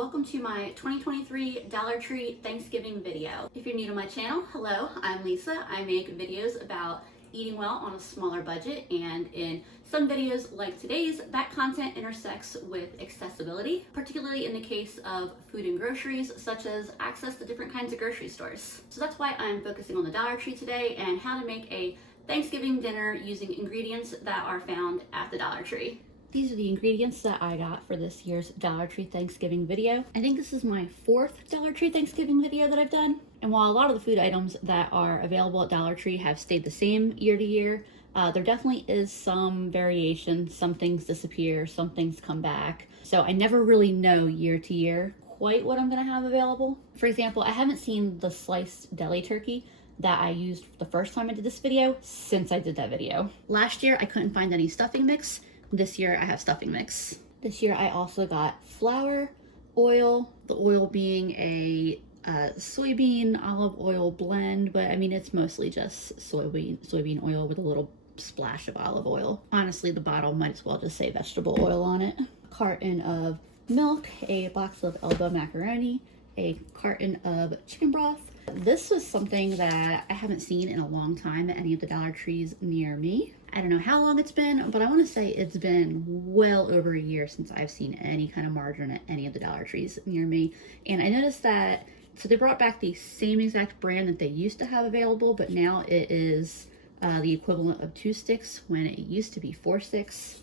welcome to my 2023 Dollar Tree Thanksgiving video. If you're new to my channel, hello, I'm Lisa. I make videos about eating well on a smaller budget, and in some videos like today's, that content intersects with accessibility, particularly in the case of food and groceries, such as access to different kinds of grocery stores. So that's why I'm focusing on the Dollar Tree today and how to make a Thanksgiving dinner using ingredients that are found at the Dollar Tree. These are the ingredients that I got for this year's Dollar Tree Thanksgiving video. I think this is my fourth Dollar Tree Thanksgiving video that I've done. And while a lot of the food items that are available at Dollar Tree have stayed the same year to year, there definitely is some variation. Some things disappear, some things come back. So I never really know year to year quite what I'm gonna have available. For example, I haven't seen the sliced deli turkey that I used the first time I did this video since I did that video. Last year, I couldn't find any stuffing mix. This year I have stuffing mix. This year I also got flour, oil, the oil being a soybean olive oil blend, but I mean it's mostly just soybean oil with a little splash of olive oil. Honestly, the bottle might as well just say vegetable oil on it. A carton of milk, a box of elbow macaroni, a carton of chicken broth. This was something that I haven't seen in a long time at any of the Dollar Trees near me. I don't know how long it's been, but I want to say it's been well over a year since I've seen any kind of margarine at any of the Dollar Trees near me. And I noticed that, so they brought back the same exact brand that they used to have available, but now it is the equivalent of 2 sticks when it used to be 4 sticks.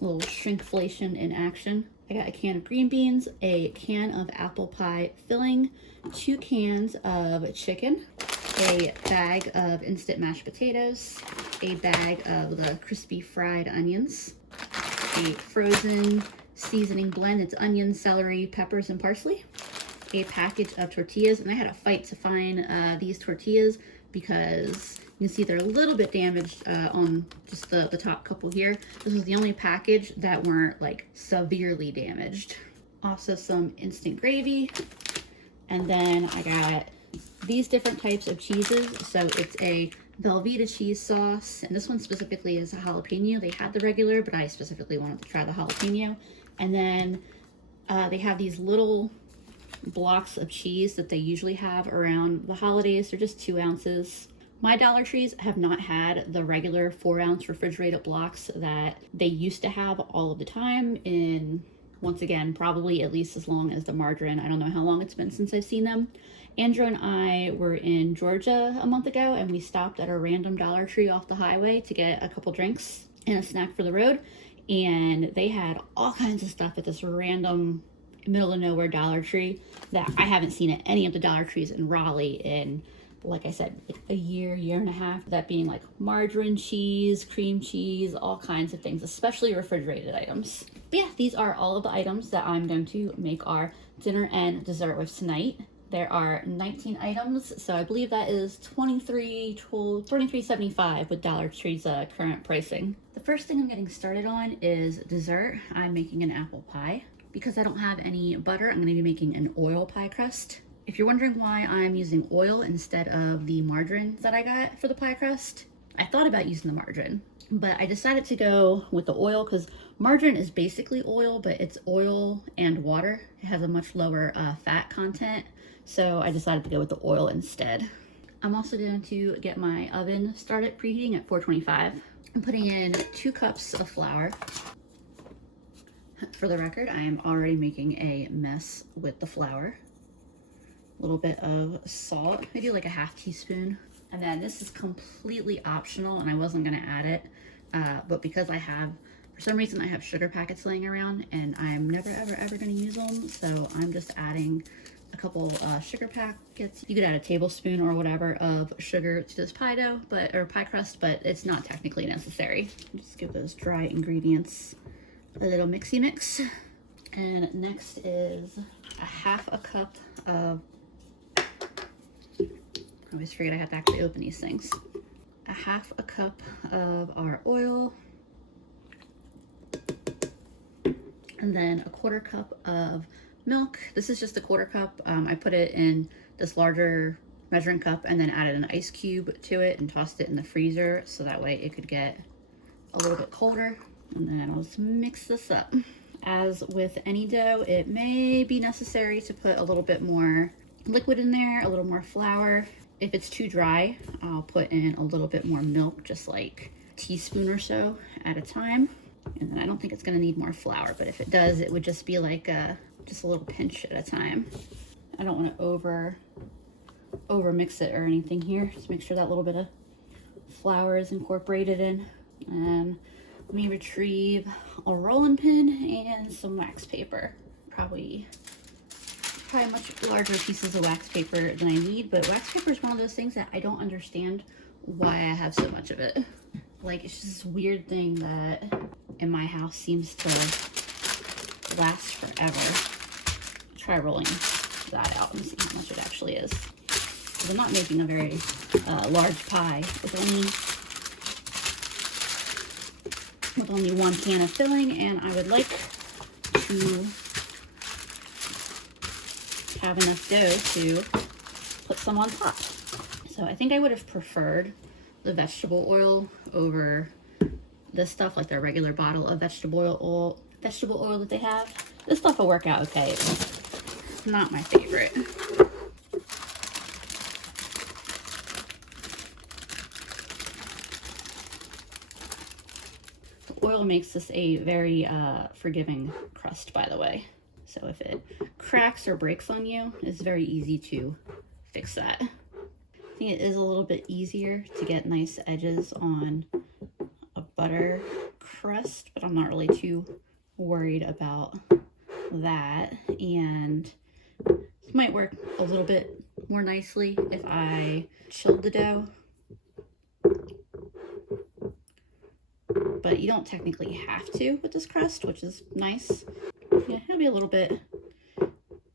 A little shrinkflation in action. I got a can of green beans, a can of apple pie filling, 2 cans of chicken, a bag of instant mashed potatoes, a bag of the crispy fried onions, a frozen seasoning blend. It's onions, celery, peppers, and parsley, a package of tortillas. And I had a fight to find these tortillas because you can see they're a little bit damaged on just the top couple here. This was the only package that weren't like severely damaged. Also some instant gravy. And then I got these different types of cheeses. So it's a Velveeta cheese sauce, and this one specifically is a jalapeno. They had the regular, but I specifically wanted to try the jalapeno. And then they have these little blocks of cheese that they usually have around the holidays. They're just 2 ounces. My Dollar Trees have not had the regular 4-ounce refrigerated blocks that they used to have all of the time in, once again, probably at least as long as the margarine. I don't know how long it's been since I've seen them. Andrew and I were in Georgia a month ago, and we stopped at a random Dollar Tree off the highway to get a couple drinks and a snack for the road. And they had all kinds of stuff at this random middle of nowhere Dollar Tree that I haven't seen at any of the Dollar Trees in Raleigh in, like I said, like a year and a half. That being like margarine, cheese, cream cheese, all kinds of things, especially refrigerated items. But yeah, these are all of the items that I'm going to make our dinner and dessert with tonight. There are 19 items, so I believe that is $23.75 with Dollar Tree's current pricing. The first thing I'm getting started on is dessert. I'm making an apple pie. Because I don't have any butter, I'm going to be making an oil pie crust. If you're wondering why I'm using oil instead of the margarine that I got for the pie crust, I thought about using the margarine, but I decided to go with the oil because margarine is basically oil, but it's oil and water. It has a much lower fat content, so I decided to go with the oil instead. I'm also going to get my oven started preheating at 425. I'm putting in 2 cups of flour. For the record, I am already making a mess with the flour. A little bit of salt, maybe like a ½ teaspoon. And then this is completely optional, and I wasn't gonna add it, but because I have, for some reason, I have sugar packets laying around, and I'm never ever gonna use them, so I'm just adding a couple sugar packets. You could add a tablespoon or whatever of sugar to this pie dough, or pie crust, but it's not technically necessary. Just give those dry ingredients a little mixy mix. And next is a ½ cup of, I always forget I have to actually open these things. A ½ cup of our oil. And then a ¼ cup of milk. This is just a ¼ cup. I put it in this larger measuring cup and then added an ice cube to it and tossed it in the freezer so that way it could get a little bit colder. And then let's mix this up. As with any dough, it may be necessary to put a little bit more liquid in there, a little more flour. If it's too dry, I'll put in a little bit more milk, just like a teaspoon or so at a time. And then I don't think it's gonna need more flour, but if it does, it would just be like just a little pinch at a time. I don't wanna over mix it or anything here. Just make sure that little bit of flour is incorporated in. And let me retrieve a rolling pin and some wax paper. Probably much larger pieces of wax paper than I need, but wax paper is one of those things that I don't understand why I have so much of it. Like, it's just this weird thing that in my house seems to last forever. Try rolling that out and see how much it actually is. Because I'm not making a very large pie with only one can of filling, and I would like to have enough dough to put some on top. So I think I would have preferred the vegetable oil over this stuff, like their regular bottle of vegetable oil that they have. This stuff will work out okay. It's not my favorite. The oil makes this a very forgiving crust, by the way. So if it cracks or breaks on you, it's very easy to fix that. I think it is a little bit easier to get nice edges on a butter crust, but I'm not really too worried about that. And this might work a little bit more nicely if I chilled the dough. But you don't technically have to with this crust, which is nice. Yeah, it'll be a little bit,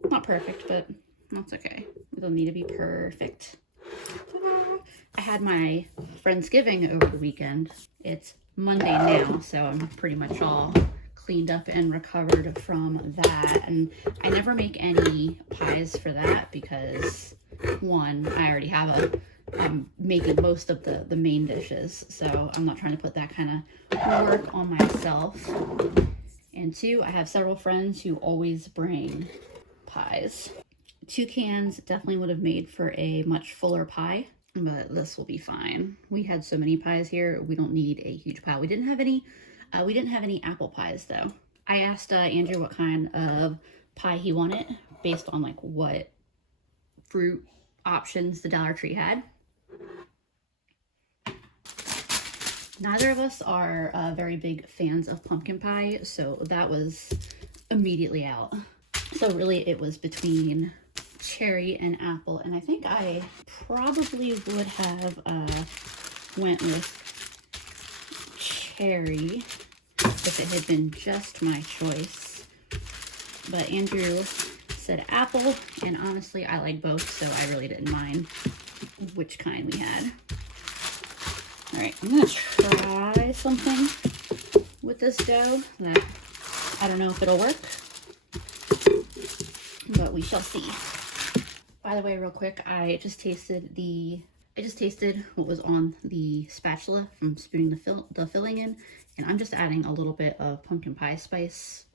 not perfect, but that's okay. It'll need to be perfect. I had my Friendsgiving over the weekend. It's Monday now, so I'm pretty much all cleaned up and recovered from that. And I never make any pies for that because, one, I already have I'm making most of the main dishes, so I'm not trying to put that kind of work on myself. And two, I have several friends who always bring pies. 2 cans definitely would have made for a much fuller pie, but this will be fine. We had so many pies here, we don't need a huge pie. We didn't have any apple pies though. I asked Andrew what kind of pie he wanted based on like what fruit options the Dollar Tree had. Neither of us are very big fans of pumpkin pie, so that was immediately out. So really it was between cherry and apple, and I think I probably would have went with cherry if it had been just my choice. But Andrew said apple, and honestly I like both, so I really didn't mind which kind we had. All right, I'm gonna try something with this dough that I don't know if it'll work, but we shall see. By the way, real quick, I just tasted what was on the spatula from spooning the filling in, and I'm just adding a little bit of pumpkin pie spice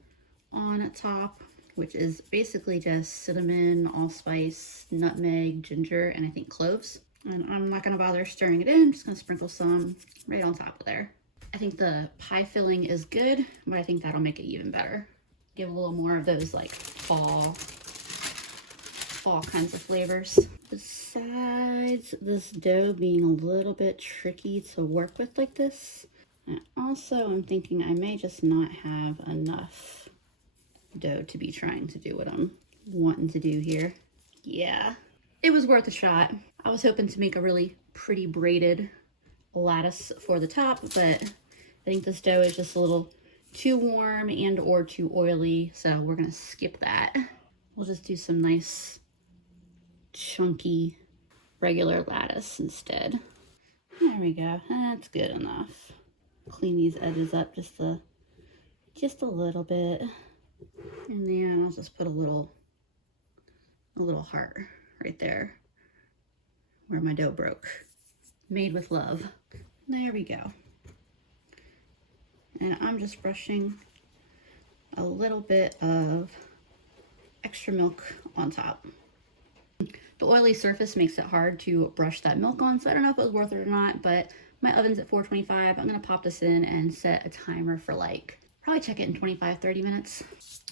on top, which is basically just cinnamon, allspice, nutmeg, ginger, and I think cloves. And I'm not gonna bother stirring it in, I'm just gonna sprinkle some right on top of there. I think the pie filling is good, but I think that'll make it even better. Give a little more of those like fall kinds of flavors. Besides this dough being a little bit tricky to work with like this, and also I'm thinking I may just not have enough dough to be trying to do what I'm wanting to do here. Yeah, it was worth a shot. I was hoping to make a really pretty braided lattice for the top, but I think this dough is just a little too warm and or too oily, so we're gonna skip that. We'll just do some nice chunky regular lattice instead. There we go, that's good enough. Clean these edges up just a little bit, and then I'll just put a little heart right there where my dough broke. Made with love. There we go. And I'm just brushing a little bit of extra milk on top. The oily surface makes it hard to brush that milk on, so I don't know if it was worth it or not, but my oven's at 425. I'm gonna pop this in and set a timer for like, probably check it in 25-30 minutes.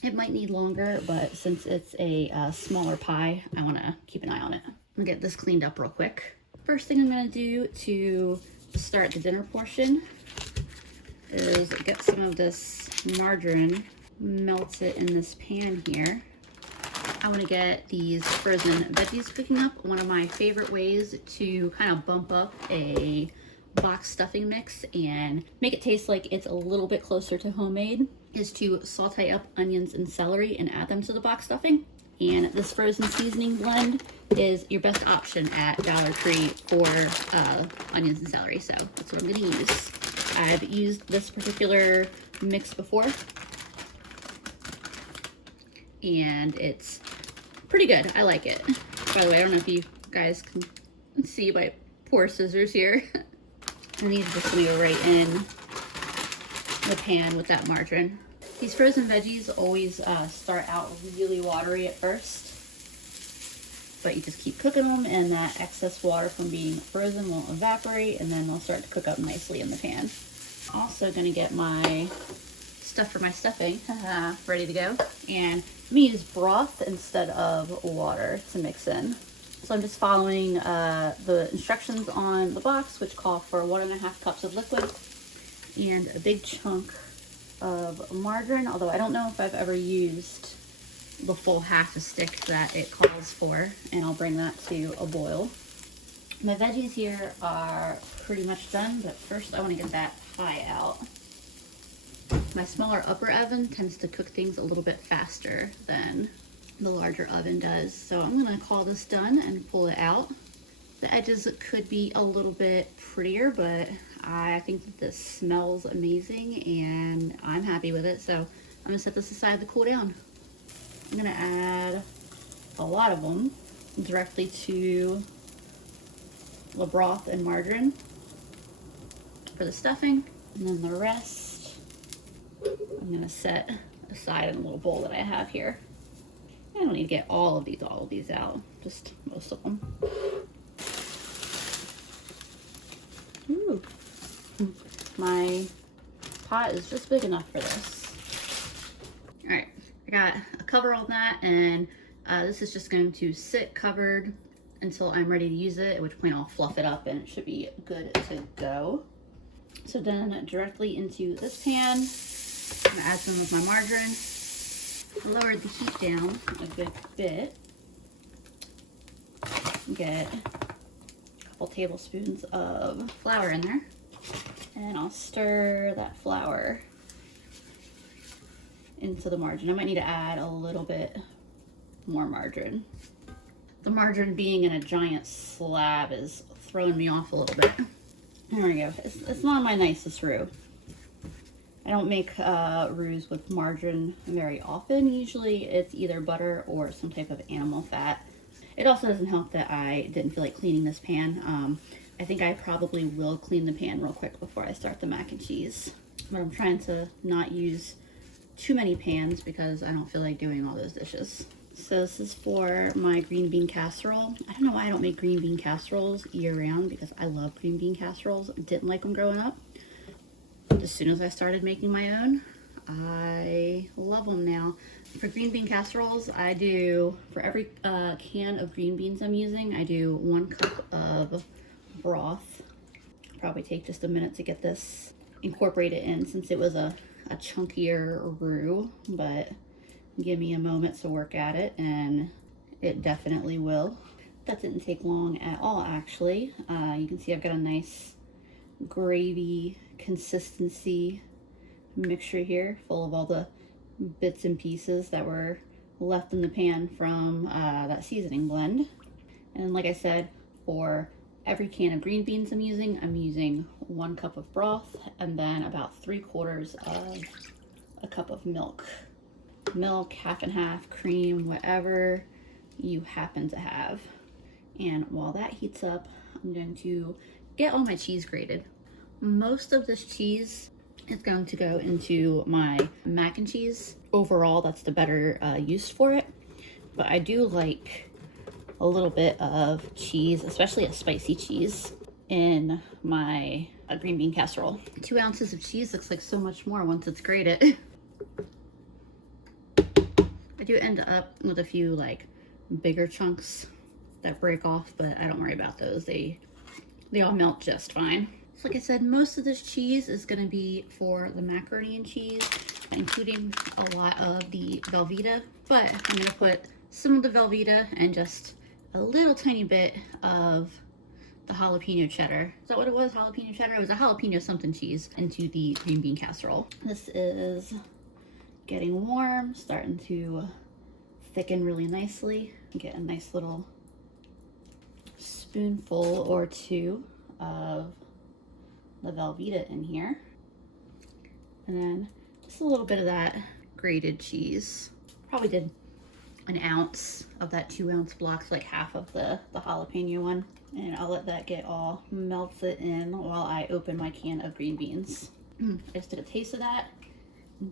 It might need longer, but since it's a smaller pie, I wanna keep an eye on it. I'm gonna get this cleaned up real quick. First thing I'm gonna do to start the dinner portion is get some of this margarine, melt it in this pan here. I want to get these frozen veggies cooking up. One of my favorite ways to kind of bump up a box stuffing mix and make it taste like it's a little bit closer to homemade is to saute up onions and celery and add them to the box stuffing. And this frozen seasoning blend is your best option at Dollar Tree for onions and celery. So that's what I'm going to use. I've used this particular mix before, and it's pretty good. I like it. By the way, I don't know if you guys can see my poor scissors here. And these are just gonna go right in the pan with that margarine. These frozen veggies always start out really watery at first, but you just keep cooking them and that excess water from being frozen will evaporate and then they'll start to cook up nicely in the pan. Also gonna get my stuff for my stuffing ready to go, and I'm gonna use broth instead of water to mix in. So I'm just following the instructions on the box, which call for 1.5 cups of liquid and a big chunk of margarine, although I don't know if I've ever used the full half a stick that it calls for, and I'll bring that to a boil. My veggies here are pretty much done, but first I want to get that pie out. My smaller upper oven tends to cook things a little bit faster than the larger oven does, so I'm going to call this done and pull it out. The edges could be a little bit prettier, but I think that this smells amazing and I'm happy with it, so I'm going to set this aside to cool down. I'm going to add a lot of them directly to the broth and margarine for the stuffing, and then the rest I'm going to set aside in a little bowl that I have here. I don't need to get all of these out, just most of them. Ooh. My pot is just big enough for this. All right, I got a cover on that, and this is just going to sit covered until I'm ready to use it, at which point I'll fluff it up and it should be good to go. So then directly into this pan, I'm gonna add some of my margarine. Lowered the heat down a good bit. Get a couple tablespoons of flour in there, and I'll stir that flour into the margarine. I might need to add a little bit more margarine. The margarine being in a giant slab is throwing me off a little bit. There we go. It's not my nicest roux. I don't make roux with margarine very often. Usually it's either butter or some type of animal fat. It also doesn't help that I didn't feel like cleaning this pan. I think I probably will clean the pan real quick before I start the mac and cheese. But I'm trying to not use too many pans because I don't feel like doing all those dishes. So this is for my green bean casserole. I don't know why I don't make green bean casseroles year round, because I love green bean casseroles. Didn't like them growing up. As soon as I started making my own, I love them now. For green bean casseroles, I do, for every can of green beans I'm using, I do 1 cup of broth. Probably take just a minute to get this incorporated in, since it was a chunkier roux, but give me a moment to work at it and it definitely will. That didn't take long at all, actually. You can see I've got a nice gravy consistency mixture here, full of all the bits and pieces that were left in the pan from that seasoning blend. And like I said, for every can of green beans I'm using 1 cup of broth and then about 3/4 of a cup of milk. Milk, half and half, cream, whatever you happen to have. And while that heats up, I'm going to get all my cheese grated. Most of this cheese is going to go into my mac and cheese. Overall, that's the better use for it. But I do like a little bit of cheese, especially a spicy cheese, in my green bean casserole. 2 ounces of cheese looks like so much more once it's grated. I do end up with a few like bigger chunks that break off, but I don't worry about those. They all melt just fine. So like I said, most of this cheese is gonna be for the macaroni and cheese, including a lot of the Velveeta, but I'm gonna put some of the Velveeta and just a little tiny bit of the jalapeno cheddar. Is that what it was? Jalapeno cheddar? It was a jalapeno something cheese into the green bean casserole. This is getting warm, starting to thicken really nicely. Get a nice little spoonful or two of the Velveeta in here. And then just a little bit of that grated cheese. Probably did an ounce of that 2 ounce block, like half of the jalapeno one. And I'll let that get all melted in while I open my can of green beans. I just did a taste of that.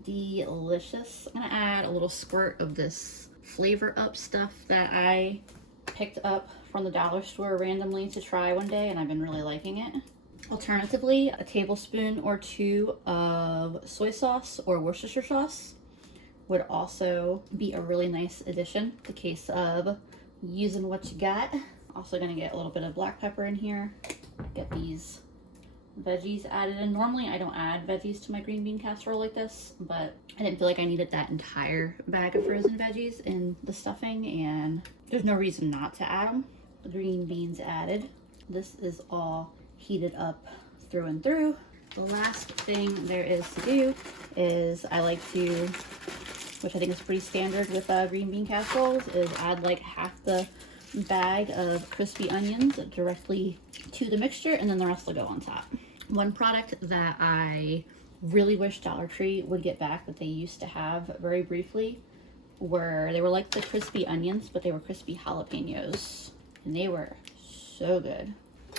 Delicious. I'm gonna add a little squirt of this flavor up stuff that I picked up from the dollar store randomly to try one day, and I've been really liking it. Alternatively, a tablespoon or 2 of soy sauce or Worcestershire sauce would also be a really nice addition. The case of using what you got. Also gonna get a little bit of black pepper in here. Get these veggies added in. Normally I don't add veggies to my green bean casserole like this, but I didn't feel like I needed that entire bag of frozen veggies in the stuffing, and there's no reason not to add them. The green beans added. This is all heated up through and through. The last thing there is to do is I like to, which I think is pretty standard with green bean casseroles, is add like half the bag of crispy onions directly to the mixture, and then the rest will go on top. One product that I really wish Dollar Tree would get back that they used to have very briefly they were like the crispy onions, but they were crispy jalapenos, and they were so good.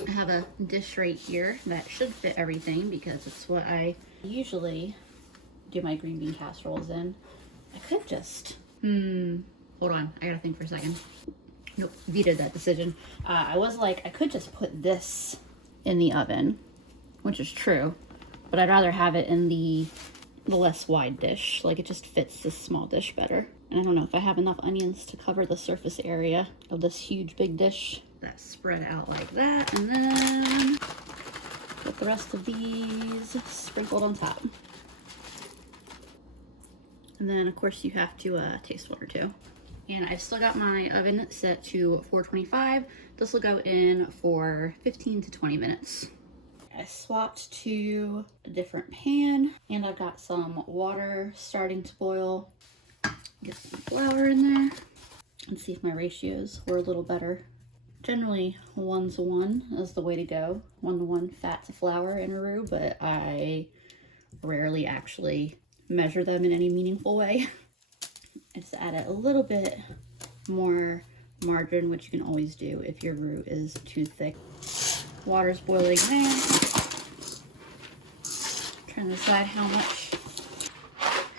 I have a dish right here that should fit everything because it's what I usually do my green bean casseroles in. I could just, hold on, I gotta think for a second. Nope, vetoed that decision. I was like, I could just put this in the oven, which is true, but I'd rather have it in the less wide dish. Like, it just fits this small dish better. And I don't know if I have enough onions to cover the surface area of this huge big dish. That spread out like that, and then put the rest of these sprinkled on top. And then of course you have to taste one or two. And I've still got my oven set to 425. This will go in for 15 to 20 minutes. I swapped to a different pan, and I've got some water starting to boil. Get some flour in there and see if my ratios were a little better. Generally 1:1 is the way to go. 1:1 fat to flour in a roux, but I rarely actually measure them in any meaningful way. I just added a little bit more margarine, which you can always do if your roux is too thick. Water's boiling there. Trying to decide how much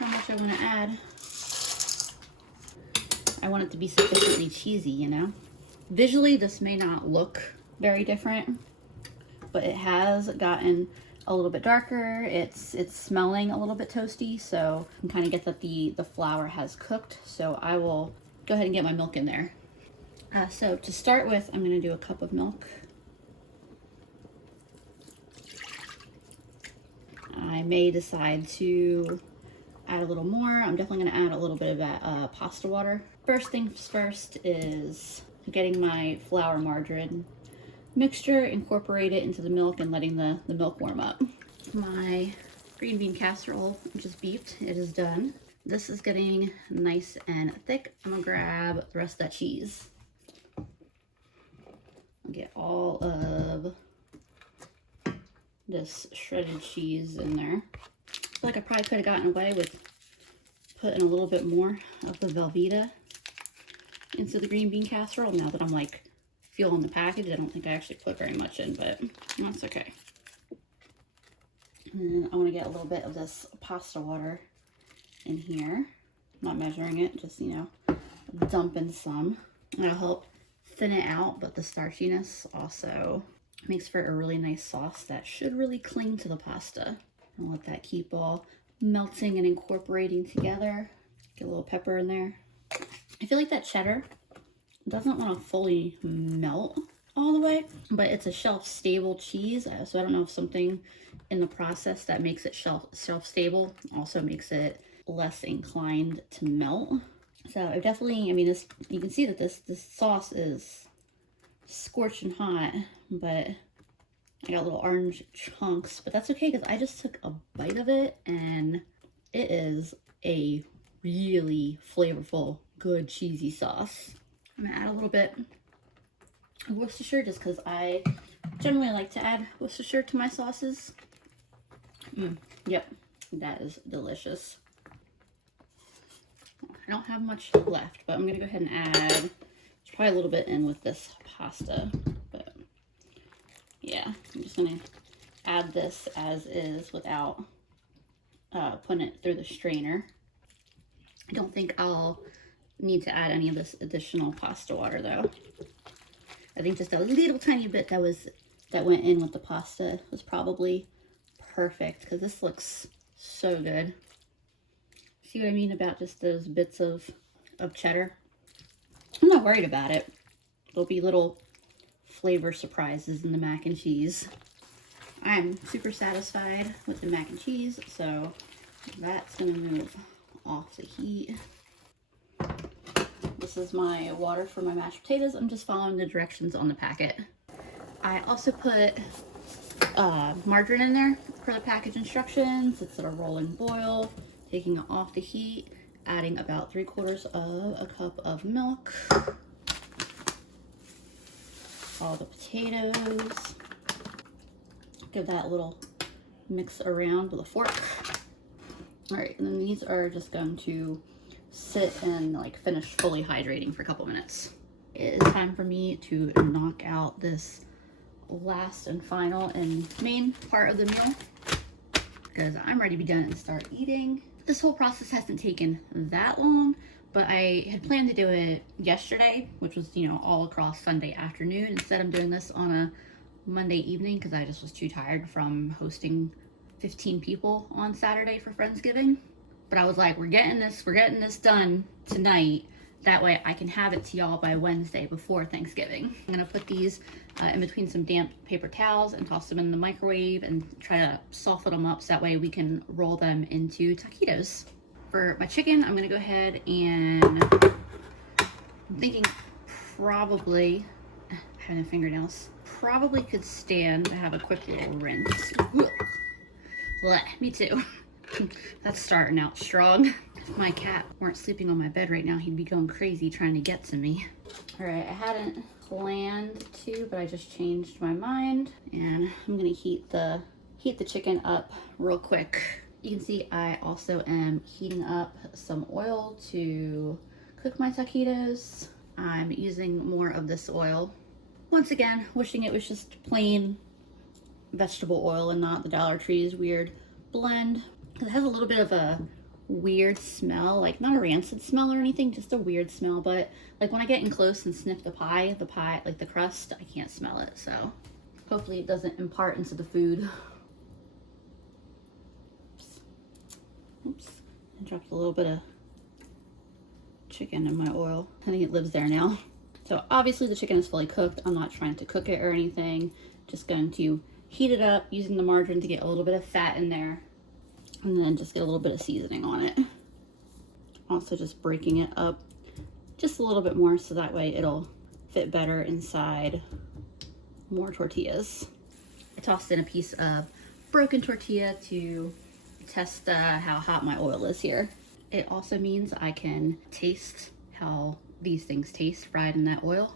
I want to add. I want it to be sufficiently cheesy, you know? Visually, this may not look very different, but it has gotten a little bit darker. It's smelling a little bit toasty, so you can kind of get that the flour has cooked. So I will go ahead and get my milk in there. So to start with, I'm going to do a cup of milk. I may decide to add a little more. I'm definitely going to add a little bit of that pasta water. First things first is getting my flour margarine mixture, incorporate it into the milk, and letting the milk warm up. My green bean casserole, which is beefed, it is done. This is getting nice and thick. I'm gonna grab the rest of that cheese. I'll get all of this shredded cheese in there. I feel like I probably could have gotten away with putting a little bit more of the Velveeta into the green bean casserole. Now that I'm like feeling the package, I don't think I actually put very much in, but that's okay. And then I want to get a little bit of this pasta water in here. I'm not measuring it, just, you know, dump in some. That'll help thin it out, but the starchiness also makes for a really nice sauce that should really cling to the pasta. I'll let that keep all melting and incorporating together. Get a little pepper in there. I feel like that cheddar doesn't want to fully melt all the way, but it's a shelf-stable cheese, so I don't know if something in the process that makes it shelf-stable also makes it less inclined to melt. So I definitely, I mean, this, you can see that this sauce is scorching hot, but I got little orange chunks, but that's okay because I just took a bite of it and it is a really flavorful, good cheesy sauce. I'm gonna add a little bit of Worcestershire just because I generally like to add Worcestershire to my sauces. Yep, that is delicious. I don't have much left, but I'm gonna go ahead and add, probably a little bit in with this pasta, but yeah, I'm just gonna add this as is without putting it through the strainer. I don't think I'll need to add any of this additional pasta water though. I think just a little tiny bit that went in with the pasta was probably perfect because this looks so good. See what I mean about just those bits of cheddar? I'm not worried about it. There'll be little flavor surprises in the mac and cheese. I'm super satisfied with the mac and cheese, so that's gonna move off the heat. This is my water for my mashed potatoes. I'm just following the directions on the packet. I also put margarine in there for the package instructions. It's at a rolling boil, taking it off the heat, adding about 3/4 of a cup of milk, all the potatoes, give that a little mix around with a fork. All right, and then these are just going to sit and like finish fully hydrating for a couple minutes. It is time for me to knock out this last and final and main part of the meal because I'm ready to be done and start eating. This whole process hasn't taken that long, but I had planned to do it yesterday, which was, you know, all across Sunday afternoon. Instead, I'm doing this on a Monday evening because I just was too tired from hosting 15 people on Saturday for Friendsgiving. But I was like, we're getting this done tonight. That way I can have it to y'all by Wednesday before Thanksgiving. I'm gonna put these in between some damp paper towels and toss them in the microwave and try to soften them up so that way we can roll them into taquitos. For my chicken, I'm gonna go ahead and I'm thinking probably, having the fingernails, probably could stand to have a quick little rinse. Blech, me too. That's starting out strong. If my cat weren't sleeping on my bed right now, he'd be going crazy trying to get to me. All right, I hadn't planned to, but I just changed my mind, and I'm gonna heat the chicken up real quick. You can see I also am heating up some oil to cook my taquitos. I'm using more of this oil. Once again, wishing it was just plain vegetable oil and not the Dollar Tree's weird blend. It has a little bit of a weird smell, like not a rancid smell or anything, just a weird smell, but like when I get in close and sniff the pie, like the crust, I can't smell it, so hopefully it doesn't impart into the food. Oops, I dropped a little bit of chicken in my oil. I think it lives there now. So obviously the chicken is fully cooked. I'm not trying to cook it or anything, just going to heat it up using the margarine to get a little bit of fat in there, and then just get a little bit of seasoning on it. Also just breaking it up just a little bit more so that way it'll fit better inside more tortillas. I tossed in a piece of broken tortilla to test how hot my oil is here. It also means I can taste how these things taste fried in that oil.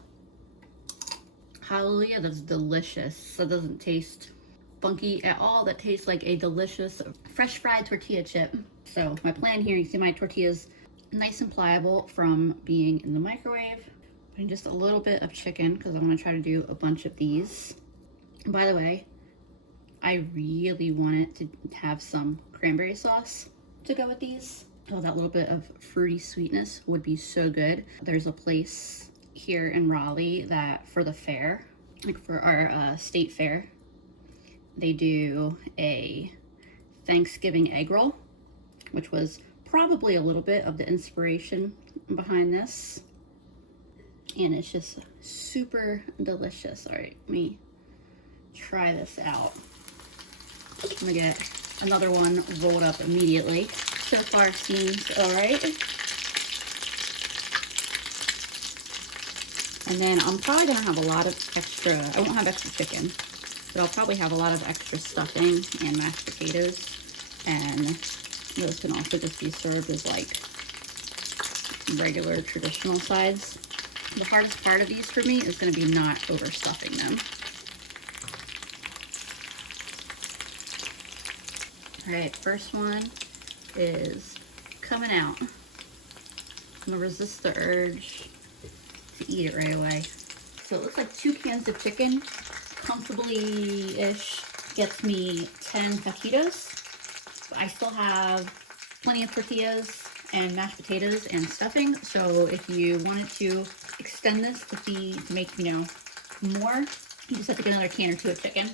Hallelujah, that's delicious. That doesn't taste funky at all. That tastes like a delicious fresh fried tortilla chip. So my plan here, you see my tortillas nice and pliable from being in the microwave. Putting just a little bit of chicken because I'm going to try to do a bunch of these. And by the way, I really wanted to have some cranberry sauce to go with these. Oh, that little bit of fruity sweetness would be so good. There's a place here in Raleigh that for the fair, like for our state fair, they do a Thanksgiving egg roll, which was probably a little bit of the inspiration behind this. And it's just super delicious. All right, let me try this out. I'm gonna get another one rolled up immediately. So far seems all right. And then I'm probably gonna have a lot of extra, I won't have extra chicken, but I'll probably have a lot of extra stuffing and mashed potatoes. And those can also just be served as like regular traditional sides. The hardest part of these for me is gonna be not overstuffing them. All right, first one is coming out. I'm gonna resist the urge to eat it right away. So it looks like 2 cans of chicken, comfortably-ish, gets me 10 taquitos. I still have plenty of tortillas and mashed potatoes and stuffing. So if you wanted to extend this to make, you know, more, you just have to get another can or 2 of chicken.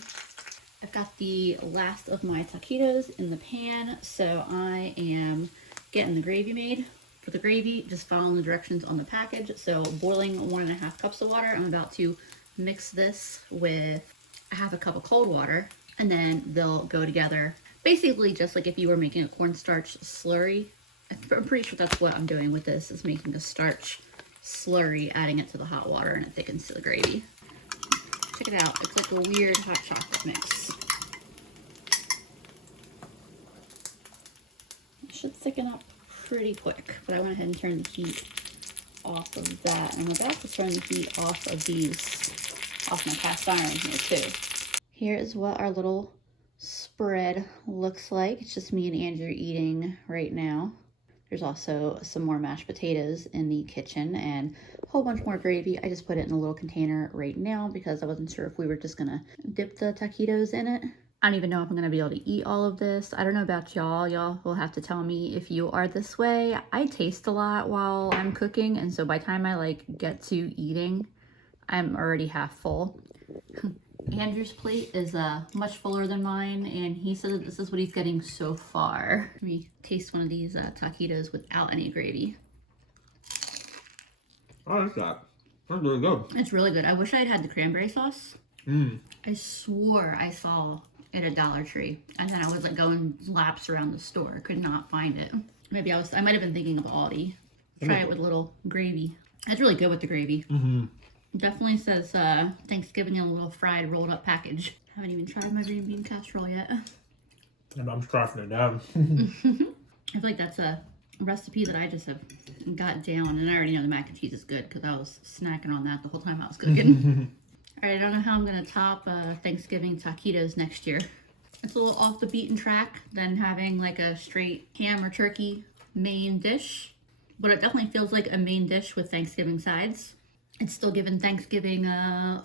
I've got the last of my taquitos in the pan, so I am getting the gravy made. For the gravy, just following the directions on the package. So boiling 1.5 cups of water. I'm about to mix this with 1/2 cup of cold water, and then they'll go together. Basically just like if you were making a cornstarch slurry. I'm pretty sure that's what I'm doing with this, is making a starch slurry, adding it to the hot water, and it thickens to the gravy. Check it out, it's like a weird hot chocolate mix. It should thicken up pretty quick, but I went ahead and turned the heat off of that. I'm about to turn the heat off of these, off my cast iron here too. Here is what our little spread looks like. It's just me and Andrew eating right now. There's also some more mashed potatoes in the kitchen and a whole bunch more gravy. I just put it in a little container right now because I wasn't sure if we were just gonna dip the taquitos in it. I don't even know if I'm gonna be able to eat all of this. I don't know about y'all. Y'all will have to tell me if you are this way. I taste a lot while I'm cooking, and so by the time I like get to eating, I'm already half full. Andrew's plate is much fuller than mine, and he says this is what he's getting so far. Let me taste one of these taquitos without any gravy. I like that. That's really good. It's really good. I wish I had the cranberry sauce. I swore I saw it at Dollar Tree, and then I was like going laps around the store. Could not find it. Maybe I might have been thinking of Aldi. Try it with a little gravy. It's really good with the gravy. Definitely says Thanksgiving in a little fried rolled up package. Haven't even tried my green bean casserole yet. And I'm scarfing it down. I feel like that's a recipe that I just have got down, and I already know the mac and cheese is good because I was snacking on that the whole time I was cooking. All right, I don't know how I'm gonna top Thanksgiving taquitos next year. It's a little off the beaten track than having like a straight ham or turkey main dish, but it definitely feels like a main dish with Thanksgiving sides. It's still giving Thanksgiving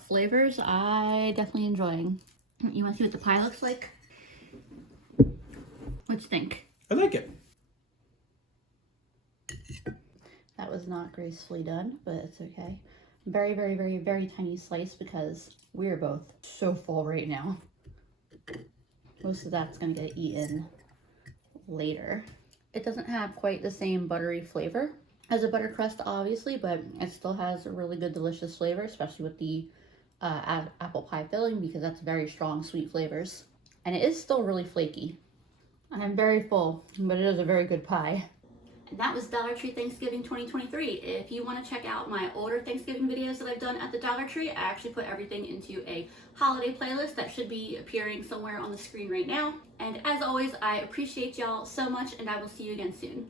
flavors. I definitely enjoying. You want to see what the pie looks like? What you think? I like it. That was not gracefully done, but it's okay. Very, very, very, very tiny slice because we're both so full right now. Most of that's gonna get eaten later. It doesn't have quite the same buttery flavor as a butter crust, obviously, but it still has a really good, delicious flavor, especially with the apple pie filling, because that's very strong, sweet flavors. And it is still really flaky. I'm very full, but it is a very good pie. And that was Dollar Tree Thanksgiving 2023. If you want to check out my older Thanksgiving videos that I've done at the Dollar Tree, I actually put everything into a holiday playlist that should be appearing somewhere on the screen right now. And as always, I appreciate y'all so much, and I will see you again soon.